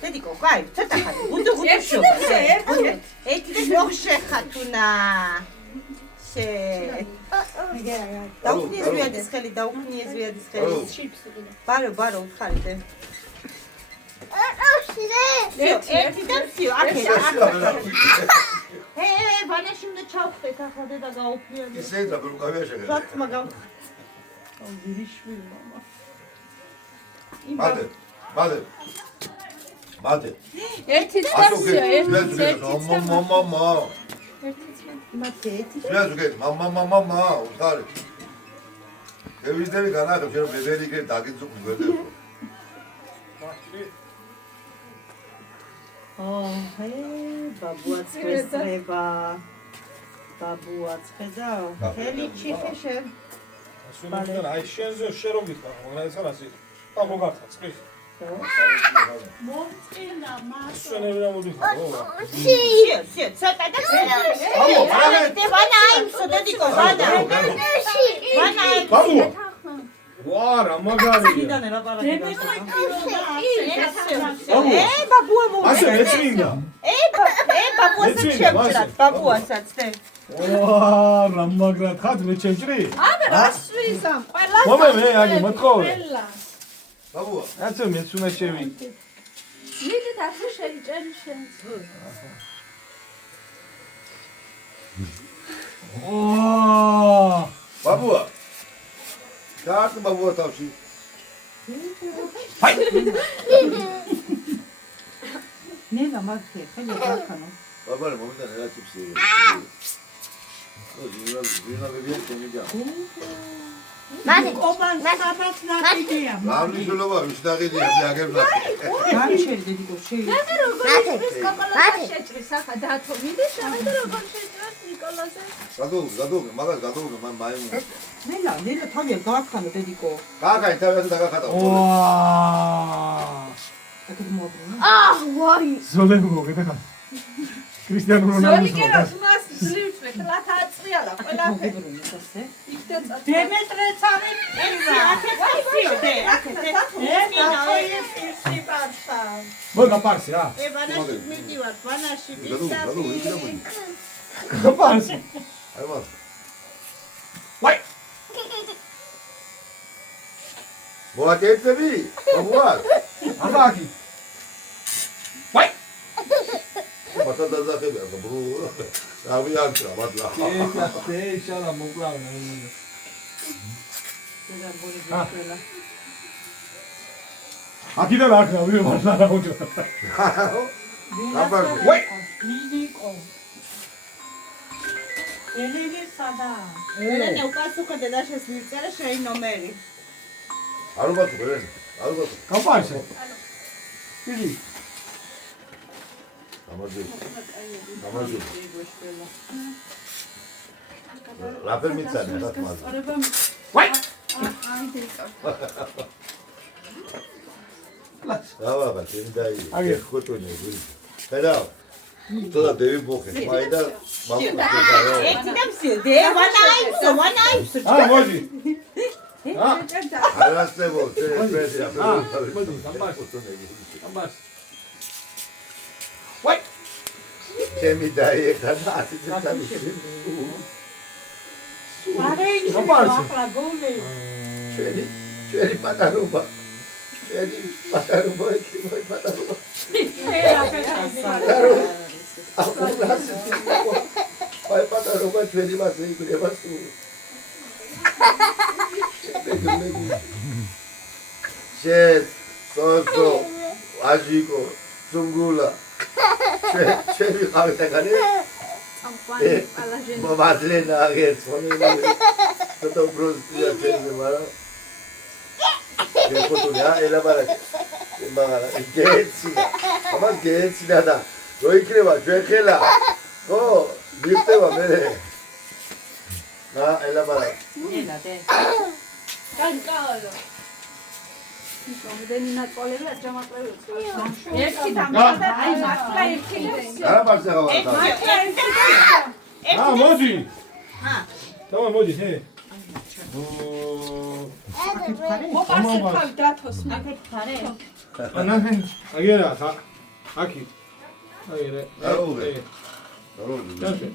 Dedico, vai, certa ხარ. Უდო შო. ერთი და შეხათუნა. შე. დაუქნიეს ვიადეს ხელი, დაუქნიეს ვიადეს ხელი. ბარო, უთხარიდე. ერთი და всё, აქე. ვანაში უნდა ჩავხდეთ ახლა და გაუფრიალე. ისე და რუკავია შეგე. რაც მაგა. ვირიშვილი მამა. Mate. ერთი წამსია, ერთი mama. Mama, უთხარი. ევიდები განახებ, შენ ბებერი კი დაგიწუხი გვერდებს. ბაბუაც ხესრება. ბაბუაც ხედა. ხელი ჩიხეშე. სულიდან აი შენზე შერო გითხრა, მაგრამ ეს არის აბო გახაწყი. მომწინა მას. შენებია მოდიხარ. სი, ცოტა და ვანა აიმსო დედიკო, ვანა. ბაბუა. ვარა, მაგარი. კიდან ელაპარაკე. ბაბუა. ბაბუა მო. ასე ეცვინდა. ბაბუასაც შევჭრათ, ბაბუასაც და. ვარა, მაგრად ხარ მე ჩეჭრი? აბა რასვისამ, ყველა. მომე მე აგი მოთხოვე. Baba. That's a metsuna shevi. მიდი დახო შეიჭერი შენს. Baba. Kaart baba tavshi. Hai. ნენა მაგე, ხელი გაქანო. Baba, მომენტად რა ტიპსი. ვინა ბებია შემიძლია. მანე ობან საბაც ნაკიდია. გამიშულობა ვიშდაღიდია აგებდა. გამიშელი დედიკო შეი. მათე შეჭრის ახლა დათო მიდი შევედა როგორ შეჭრას ნიკოლაზე. გადოუგე, მაგას გადოუგე მან მაიმუნ. ნელა თავია გააქანო დედიკო. გააკაი თავიაზე დაგახატა. აკეთ მოაბრუნა. ვაი. ზოლენგო გეტახა. კრისტიანო რონალდო. ზოლიკეროს მას ძლივს ვეკლათ აწრიალა ყველაფერი. დემეტრეც არის. აკეთებიო დე, მოგა პარსი რა. ვანაში მიდივარ, ვანაში პარსი. აი მაგ. ვაი. მოაკეთები? ბაბუა. აბაგი. ვაი. მათა დაზახებია, ბრუ. რავი აღწა, მადლა. ე შალა მოკლავნა. და ბოლი გიყელა. აქედან აქ რავი მართლა რა მოჭა. აბა. ვაი. მიდიკო. ელენე სადა. ელენე უკაცუქა დედაშეს მიწერა შენი ნომერი. არუბათუ ელენე. არუბათუ. კამპარსი. იგი. გამარჯვე. რაფერ მიცანე რა თქმა უნდა. ვაი. აბა, შენდაი. ხოთონე გული. ხედავ. თოდა დევი ბოხე. მაიდა მაგუხა. ერთი და მსი, დე ვანაიმსო. მოდი. არასწებო, წესეთი რა. კამპარსი. ვაი. ჩემი დაიხადა ასიცამი. არეი კამპარსი. ახლა გოლე. ჩვენი პატარობა. ჩვენი პატარობა კი მოი პატარობა. აი პატარობა ჩვენი მასე იქნება სულ. შენ სოსო აჟიკო ზუნგულა ჩემი ხალხთაგანი მომადლენა აგერწონები თო პროზია ჩემზე მაგრამ გეფოტოა ელაბარაკე მაგარა გეცი ამას გეცი და რო იქნება ჩვენ ხელა ხო მიხდება მე და ელაბარა. ელა დე. განკავალო. მომდენი ნაწოლები აჭამაყრები უწევს. ერთი დამდა აი მართლა ერთი არა პარცეღავა. მოდი. ჰა. დავა მოდი, ჰე. მოპარსე თავი დათოს მე. ანახენ, აგერა, აკი. აგერა. Дальше.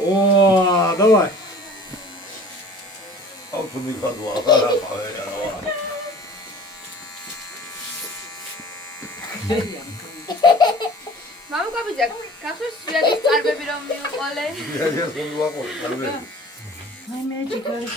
О, давай. აუცილებლად ვაღარა ყავერა. მამა კაბიძა, გახსოვს სვიადის წარბები რომ მიუყოლე? ეს ვაყოლე, კარგი. აი მე ჯიგარი.